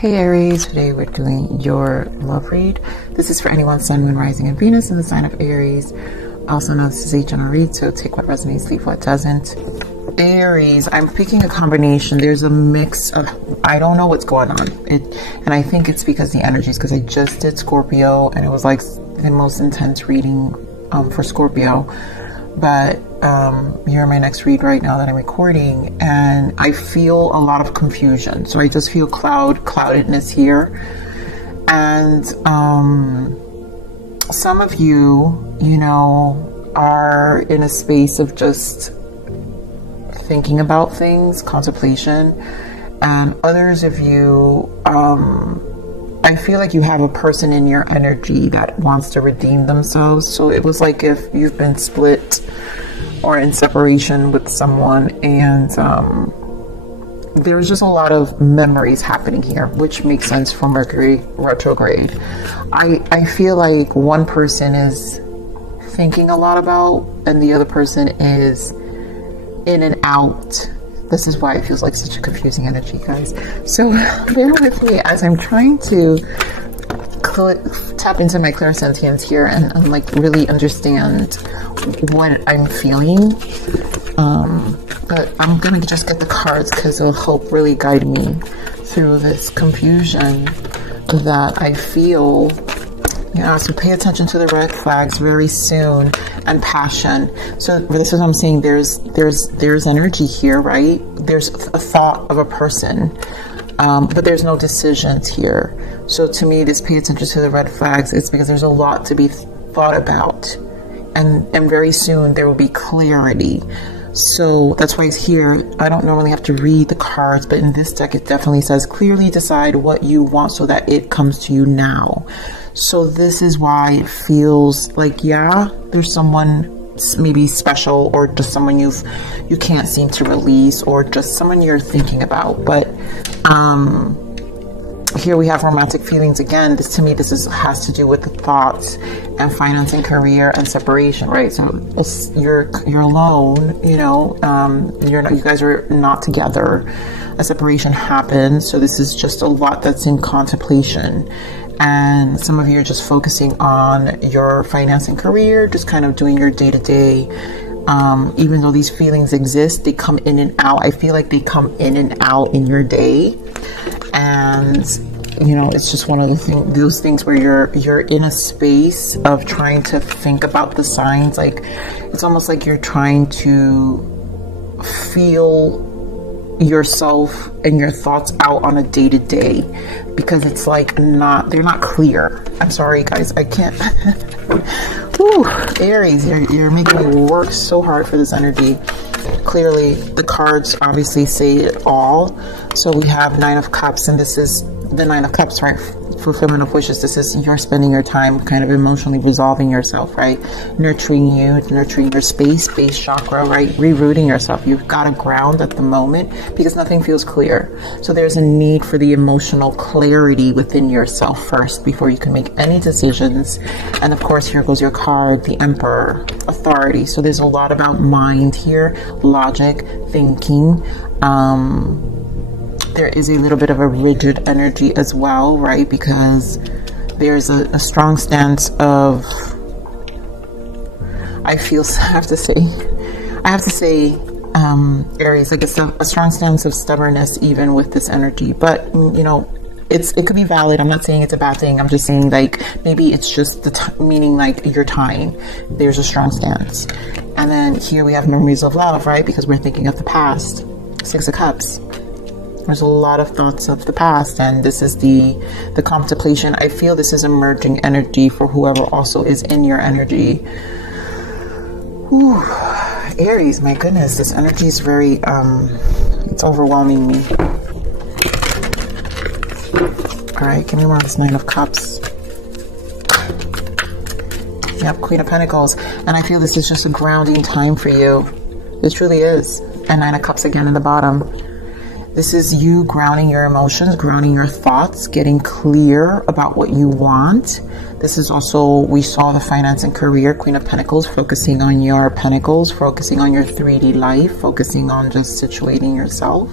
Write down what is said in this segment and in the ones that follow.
Hey Aries, today we're doing your love read. This is for anyone, Sun, Moon, Rising, and Venus in the sign of Aries. Also know this is a general read, so take what resonates, leave what doesn't. Aries, I'm picking a combination. There's a mix of, I don't know what's going on. And I think it's because the energies, because I just did Scorpio, and it was like the most intense reading for Scorpio. But you're my next read right now that I'm recording, and I feel a lot of confusion. So I just feel cloudedness here. And some of you, are in a space of just thinking about things, contemplation. And others of you, I feel like you have a person in your energy that wants to redeem themselves. So it was like if you've been split or in separation with someone, and there's just a lot of memories happening here, which makes sense for Mercury retrograde. I feel like one person is thinking a lot about, and the other person is in and out. This is why it feels like such a confusing energy, guys. So bear with me as I'm trying to tap into my clairsentience here and like really understand what I'm feeling. But I'm gonna just get the cards because it'll help really guide me through this confusion that I feel. So pay attention to the red flags very soon, and passion. So this is what I'm saying. There's energy here, right? There's a thought of a person, but there's no decisions here. So to me, this pay attention to the red flags. It's because there's a lot to be thought about, and very soon there will be clarity. So that's why it's here. I don't normally have to read the cards, but in this deck it definitely says clearly decide what you want so that it comes to you now. So this is why it feels like, there's someone maybe special, or just someone you can't seem to release, or just someone you're thinking about. But here we have romantic feelings again. To me, this has to do with the thoughts and finance and career and separation, right? So you're alone, you guys are not together. A separation happened. So this is just a lot that's in contemplation. And some of you are just focusing on your finance and career, just kind of doing your day-to-day. Even though these feelings exist, they come in and out. I feel like they come in and out in your day. And, it's just one of those things where you're in a space of trying to think about the signs. Like, it's almost like you're trying to feel yourself and your thoughts out on a day-to-day, because it's like they're not clear. I'm sorry guys, I can't. Whew, Aries, you're making me work so hard for this energy. Clearly the cards obviously say it all. So we have Nine of Cups, and this is the Nine of Cups, right? Fulfillment of wishes. This is you're spending your time kind of emotionally resolving yourself, right? Nurturing your space chakra, right? Rerouting yourself. You've got to ground at the moment because nothing feels clear. So there's a need for the emotional clarity within yourself first before you can make any decisions. And of course, here goes your card, the Emperor, authority. So there's a lot about mind here, logic, thinking. There is a little bit of a rigid energy as well, right? Because there's a strong stance of, I have to say, Aries, like it's a strong stance of stubbornness even with this energy. But, it could be valid. I'm not saying it's a bad thing. I'm just saying like maybe it's just meaning like your time. There's a strong stance. And then here we have memories of love, right? Because we're thinking of the past. Six of Cups. There's a lot of thoughts of the past, and this is the contemplation. I feel this is emerging energy for whoever also is in your energy. Whew. Aries, my goodness, this energy is very, it's overwhelming me. All right, give me more of this Nine of Cups. Yep, Queen of Pentacles. And I feel this is just a grounding time for you. It truly is. And Nine of Cups again in the bottom. This is you grounding your emotions, grounding your thoughts, getting clear about what you want. This is also, we saw the finance and career, Queen of Pentacles, focusing on your pentacles, focusing on your 3D life, focusing on just situating yourself.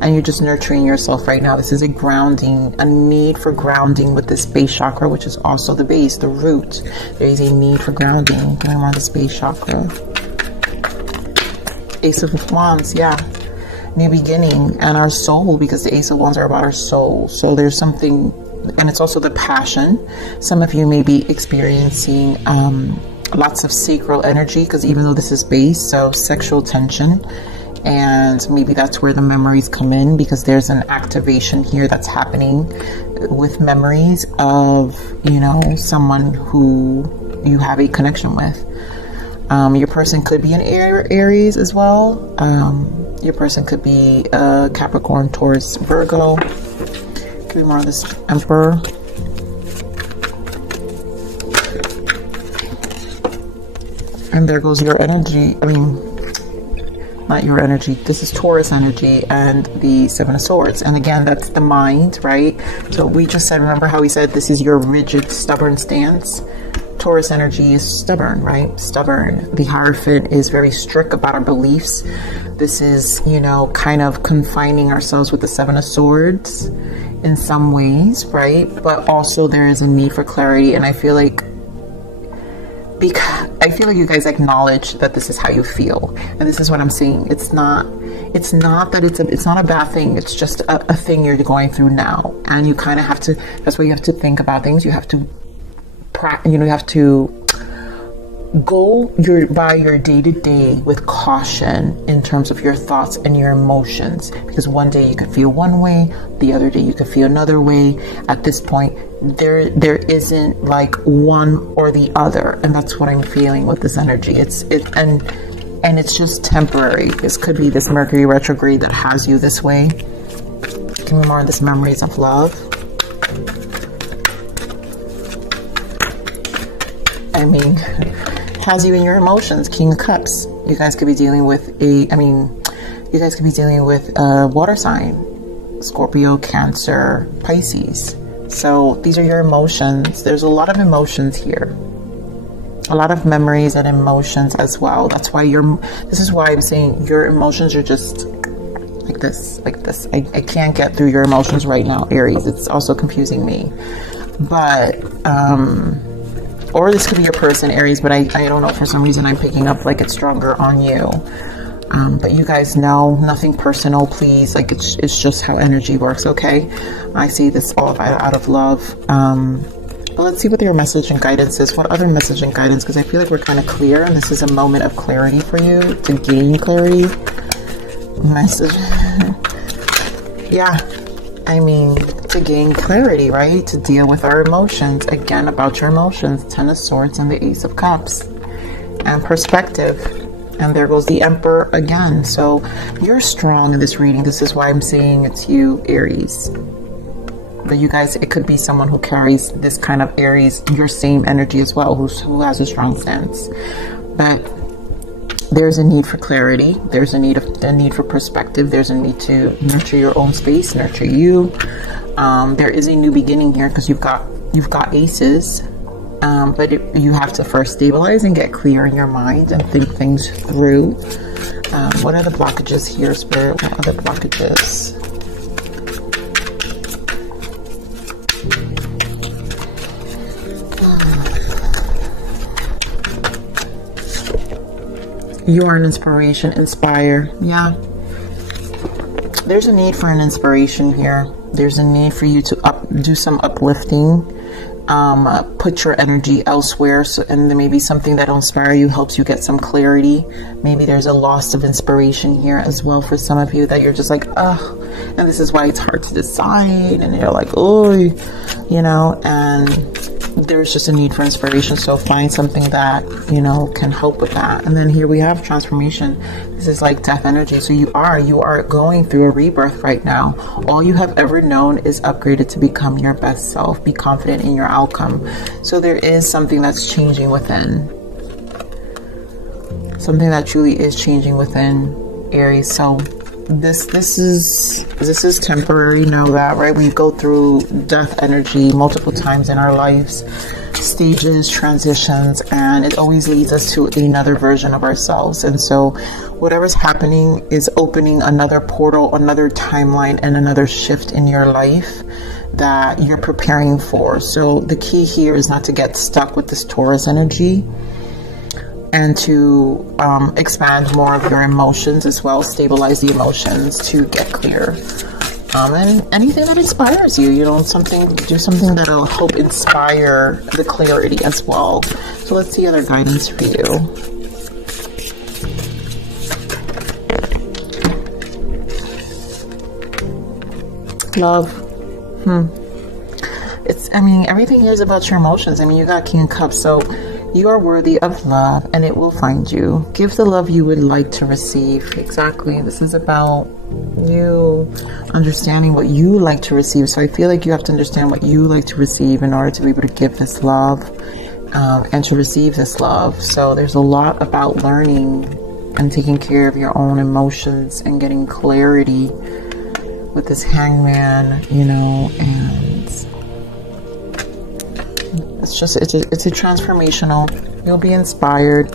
And you're just nurturing yourself right now. This is a grounding, a need for grounding with this base chakra, which is also the base, the root. There is a need for grounding going on this base chakra. Ace of Wands, yeah. New beginning and our soul, because the Ace of Wands are about our soul. So there's something, and it's also the passion. Some of you may be experiencing lots of sacral energy, because even though this is base, so sexual tension, and maybe that's where the memories come in, because there's an activation here that's happening with memories of, you know, someone who you have a connection with. Your person could be an Aries as well. Your person could be a Capricorn, Taurus, Virgo. Could be more of this Emperor. And there goes your energy. I mean, not your energy. This is Taurus energy and the Seven of Swords. And again, that's the mind, right? So we just said, remember how we said this is your rigid, stubborn stance? Taurus energy is stubborn, right? Stubborn. The Hierophant is very strict about our beliefs. This is, you know, kind of confining ourselves with the Seven of Swords in some ways, right? But also there is a need for clarity. And I feel like, you guys acknowledge that this is how you feel. And this is what I'm saying. It's not that it's not a bad thing. It's just a thing you're going through now. And you kind of have to, that's why you have to think about things. You have to, you have to go by your day-to-day with caution in terms of your thoughts and your emotions, because one day you could feel one way, the other day you could feel another way. At this point, there isn't like one or the other, and that's what I'm feeling with this energy. And it's just temporary. This could be this Mercury retrograde that has you this way. Give me more of this memories of love. I mean, has you in your emotions. King of Cups. You guys could be dealing with water sign. Scorpio, Cancer, Pisces. So these are your emotions. There's a lot of emotions here. A lot of memories and emotions as well. That's why this is why I'm saying your emotions are just like this. I can't get through your emotions right now, Aries. It's also confusing me. But, or this could be your person, Aries, but I don't know, for some reason I'm picking up like it's stronger on you. But you guys know, nothing personal, please. Like it's just how energy works, okay? I see this all out of love. But let's see what your message and guidance is. What other message and guidance? Because I feel like we're kind of clear, and this is a moment of clarity for you, to gain clarity. Message. Yeah. I mean, to gain clarity, right? To deal with our emotions. Again, about your emotions. Ten of Swords and the Ace of Cups. And perspective. And there goes the Emperor again. So you're strong in this reading. This is why I'm saying it's you, Aries. But you guys, it could be someone who carries this kind of Aries, your same energy as well, who has a strong stance. But there's a need for clarity. There's a need for perspective. There's a need to nurture your own space, nurture you. There is a new beginning here, because you've got aces, but you have to first stabilize and get clear in your mind and think things through. What are the blockages here, Spirit? What are the blockages? You are an inspiration. Inspire. Yeah. There's a need for an inspiration here. There's a need for you to do some uplifting. Put your energy elsewhere. And then maybe something that'll inspire you helps you get some clarity. Maybe there's a loss of inspiration here as well for some of you, that you're just like, ugh. And this is why it's hard to decide. And you're like, oh, you know, and there's just a need for inspiration. So find something that, you know, can help with that. And then here we have transformation. This is like death energy. So you are going through a rebirth right now. All you have ever known is upgraded to become your best self. Be confident in your outcome. So there is something that's changing within. Something that truly is changing within, Aries. So this is temporary. Know that, right? We go through death energy multiple times in our lives, stages, transitions, and it always leads us to another version of ourselves. And so whatever's happening is opening another portal, another timeline, and another shift in your life that you're preparing for. So the key here is not to get stuck with this Taurus energy, and to expand more of your emotions as well, stabilize the emotions to get clear. And anything that inspires you, you know, do something that'll help inspire the clarity as well. So let's see other guidance for you. Love. Everything here is about your emotions. You got King of Cups, so you are worthy of love and it will find you. Give the love you would like to receive. Exactly. This is about you understanding what you like to receive. So I feel like you have to understand what you like to receive in order to be able to give this love and to receive this love. So there's a lot about learning and taking care of your own emotions and getting clarity with this Hangman, you know, and it's a transformational. You'll be inspired.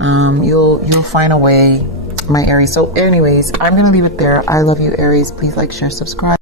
You'll find a way, my Aries. So anyways, I'm gonna leave it there. I love you, Aries. Please like, share, subscribe.